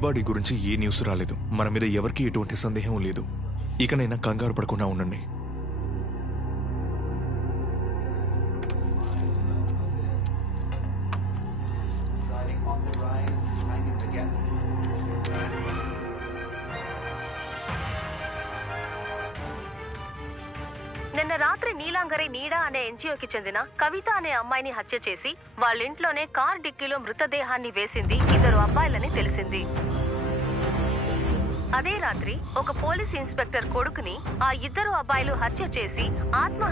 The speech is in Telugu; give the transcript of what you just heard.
డెడ్ బాడీ గురించి ఏ న్యూస్ రాలేదు. మన మీద ఎవరికి ఎటువంటి సందేహం లేదు. ఇకనైనా కంగారు పడకుండా ఉండండి. నిన్న రాత్రి నీలాంగరి నీడా అనే ఎన్జిఓకి చెందిన కవిత అనే అమ్మాయిని హత్య చేసి వాళ్ళింట్లోనే కార్ డిక్కీలో మృతదేహాన్ని వేసింది 2 అబ్బాయిలని తెలిసింది. అదే రాత్రి ఒక పోలీస్ ఇన్స్పెక్టర్ కొడుకుని ఆ 2 అబ్బాయిలు హత్య చేసి ఆత్మహత్య